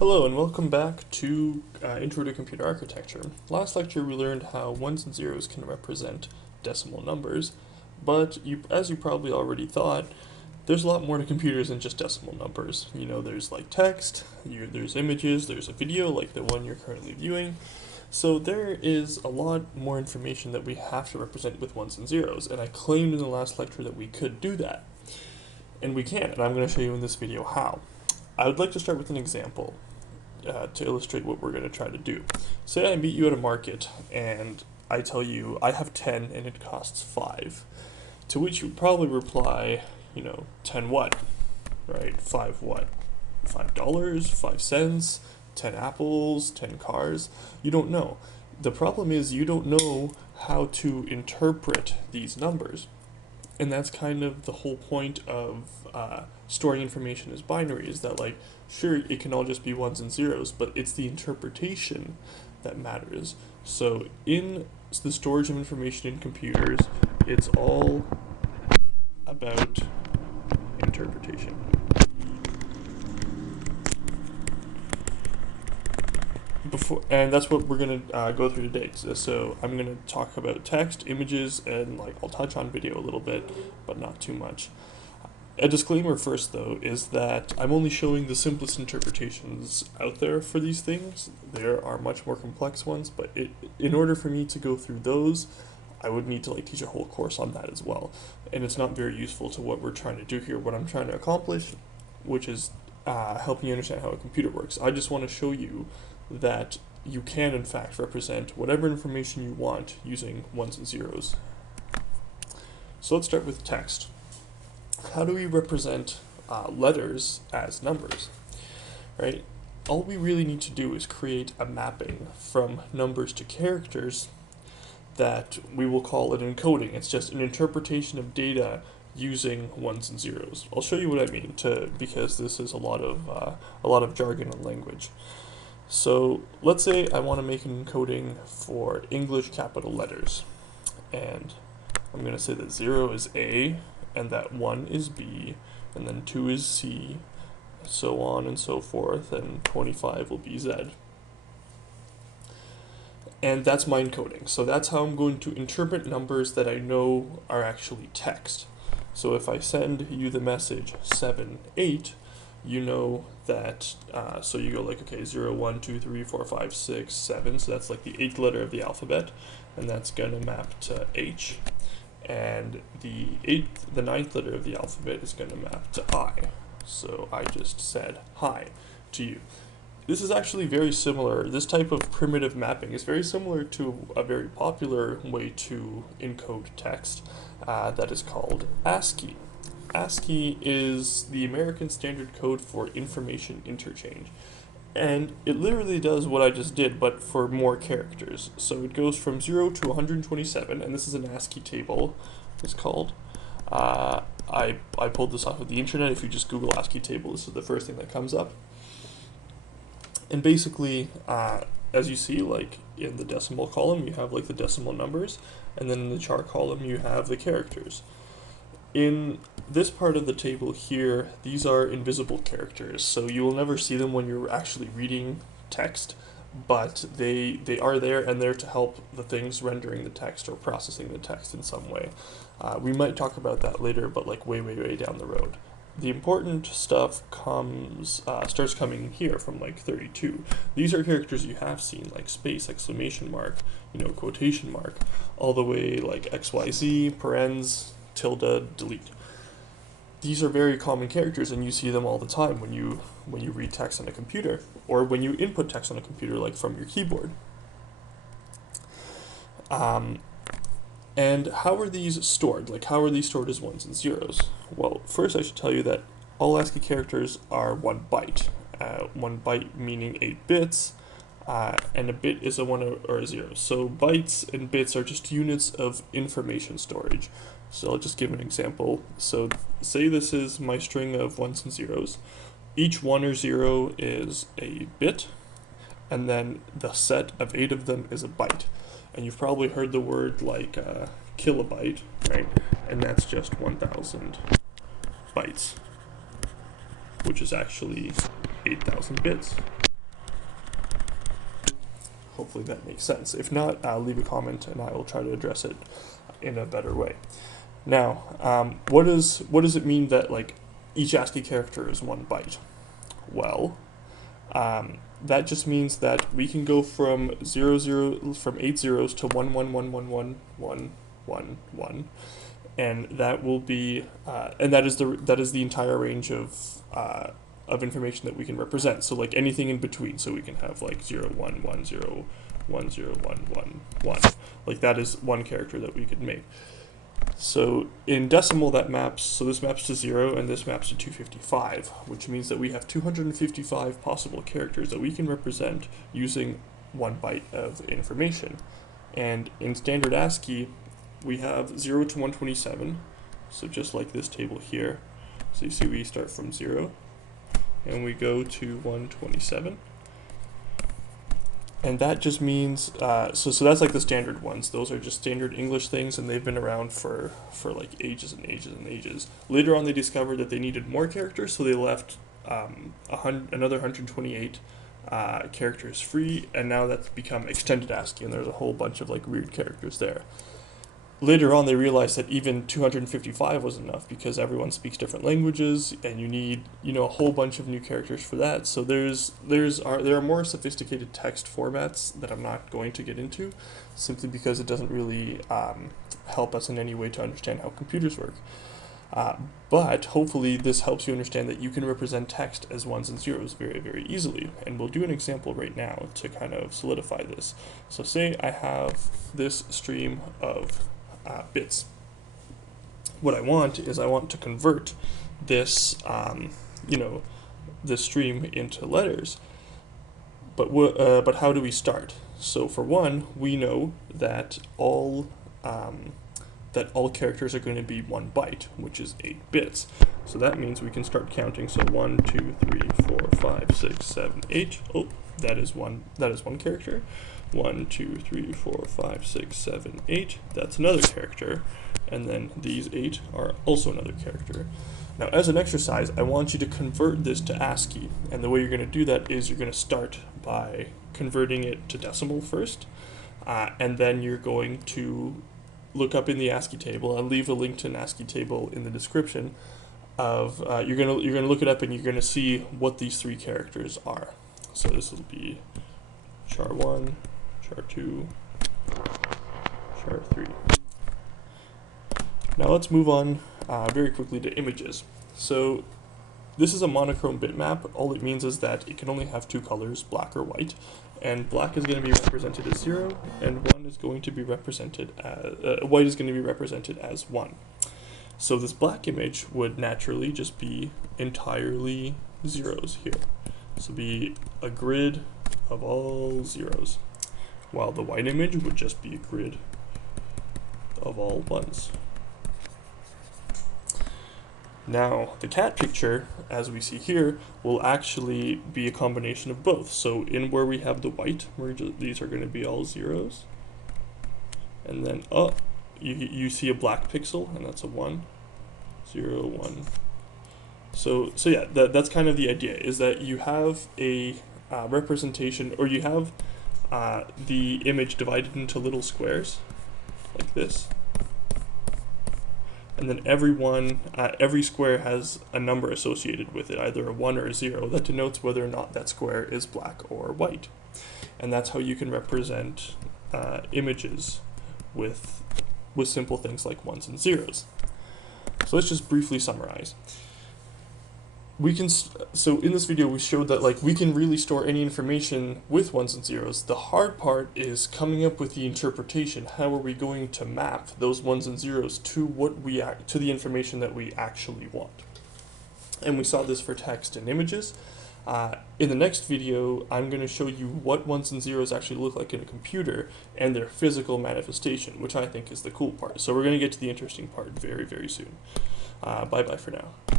Hello and welcome back to Intro to Computer Architecture. Last lecture we learned how ones and zeros can represent decimal numbers, but as you probably already thought, there's a lot more to computers than just decimal numbers. You know, there's like text, there's images, there's a video like the one you're currently viewing. So there is a lot more information that we have to represent with ones and zeros, and I claimed in the last lecture that we could do that. And we can, and I'm going to show you in this video how. I would like to start with an example to illustrate what we're going to try to do. Say I meet you at a market and I tell you I have 10 and it costs 5. To which you would probably reply, 10 what? Right? 5 what? $5, 5 cents, 10 apples, 10 cars? You don't know. The problem is you don't know how to interpret these numbers. And that's kind of the whole point of storing information as binary, is that sure, it can all just be ones and zeros, but it's the interpretation that matters. So in the storage of information in computers, it's all about interpretation. And that's what we're going to go through today. So I'm going to talk about text, images, and I'll touch on video a little bit, but not too much. A disclaimer first, though, is that I'm only showing the simplest interpretations out there for these things. There are much more complex ones, but in order for me to go through those, I would need to teach a whole course on that as well. And it's not very useful to what we're trying to do here, what I'm trying to accomplish, which is helping you understand how a computer works. I just want to show you that you can in fact represent whatever information you want using ones and zeros. So let's start with text. How do we represent letters as numbers, right? All we really need to do is create a mapping from numbers to characters that we will call an encoding. It's just an interpretation of data using ones and zeros. I'll show you what I mean because this is a lot of jargon and language. So let's say I want to make an encoding for English capital letters, and I'm going to say that 0 is A, and that 1 is B, and then 2 is C, so on and so forth, and 25 will be Z. And that's my encoding. So that's how I'm going to interpret numbers that I know are actually text. So if I send you the message 7, 8, you know that, so you go okay, 0, 1, 2, 3, 4, 5, 6, 7, so that's the 8th letter of the alphabet, and that's going to map to H. And the 9th letter of the alphabet is going to map to I. So I just said hi to you. This is actually very similar. This type of primitive mapping is very similar to a very popular way to encode text that is called ASCII. ASCII is the American Standard Code for Information Interchange. And it literally does what I just did, but for more characters. So it goes from 0 to 127, and this is an ASCII table, it's called. I pulled this off of the internet. If you just Google ASCII table, this is the first thing that comes up. And basically, as you see, in the decimal column, you have the decimal numbers, and then in the char column, you have the characters. In this part of the table here, these are invisible characters, so you will never see them when you're actually reading text, but they are there, and they're to help the things rendering the text or processing the text in some way. We might talk about that later, but way down the road. The important stuff starts coming here from 32. These are characters you have seen, like space, exclamation mark, quotation mark, all the way XYZ, parens, tilde, delete. These are very common characters, and you see them all the time when you read text on a computer, or when you input text on a computer, from your keyboard. And how are these stored? How are these stored as ones and zeros? Well, first I should tell you that all ASCII characters are 1 byte. 1 byte meaning 8 bits, and a bit is a 1 or a 0. So bytes and bits are just units of information storage. So I'll just give an example. So say this is my string of ones and zeros. Each 1 or 0 is a bit, and then the set of 8 of them is a byte. And you've probably heard the word kilobyte, right? And that's just 1,000 bytes, which is actually 8,000 bits. Hopefully that makes sense. If not, leave a comment and I will try to address it in a better way. Now, what does it mean that like each ASCII character is 1 byte? Well, that just means that we can go from 8 zeros to 1 1 1 1 1 1 1 1, and that will be and that is the entire range of information that we can represent. So like anything in between. So we can have like 0 1 1 0 1 0 1 1 1. Like that is one character that we could make. So in decimal that maps, so this maps to 0 and this maps to 255, which means that we have 255 possible characters that we can represent using 1 byte of information. And in standard ASCII, we have 0 to 127, so just like this table here. So you see we start from 0 and we go to 127. And that just means, so that's like the standard ones. Those are just standard English things, and they've been around for like ages and ages and ages. Later on, they discovered that they needed more characters, so they left another 128 characters free, and now that's become extended ASCII, and there's a whole bunch of like weird characters there. Later on, they realized that even 255 was enough because everyone speaks different languages, and you need, a whole bunch of new characters for that. So there are more sophisticated text formats that I'm not going to get into, simply because it doesn't really help us in any way to understand how computers work. But hopefully this helps you understand that you can represent text as 1s and 0s very, very easily. And we'll do an example right now to kind of solidify this. So say I have this stream of bits. What I want to convert this, this stream into letters. But how do we start? So for one, we know that all characters are going to be 1 byte, which is 8 bits. So that means we can start counting. So 1, 2, 3, 4, 5, 6, 7, 8. Oh, that is one character. 1, 2, 3, 4, 5, 6, 7, 8. That's another character. And then these 8 are also another character. Now, as an exercise, I want you to convert this to ASCII. And the way you're going to do that is you're going to start by converting it to decimal first. And then you're going to look up in the ASCII table. I'll leave a link to an ASCII table in the description. You're gonna look it up and you're gonna see what these 3 characters are. So this will be char 1, char 2, char 3. Now let's move on very quickly to images. So this is a monochrome bitmap. All it means is that it can only have 2 colors, black or white. And black is going to be represented as 0, and white is going to be represented as 1. So this black image would naturally just be entirely zeros here. So be a grid of all zeros, while the white image would just be a grid of all ones. Now, the cat picture, as we see here, will actually be a combination of both. So in where we have the white, these are going to be all zeros. And then you see a black pixel, and that's a 1, 0, 1. So yeah, that's kind of the idea, is that you have a representation, or you have the image divided into little squares, like this. And then every square has a number associated with it, either a 1 or a 0, that denotes whether or not that square is black or white. And that's how you can represent images with simple things like 1s and 0s. So let's just briefly summarize. So in this video we showed that we can really store any information with 1s and 0s. The hard part is coming up with the interpretation. How are we going to map those 1s and 0s to the information that we actually want? And we saw this for text and images. In the next video, I'm going to show you what 1s and 0s actually look like in a computer and their physical manifestation, which I think is the cool part. So we're going to get to the interesting part very, very soon. Bye-bye for now.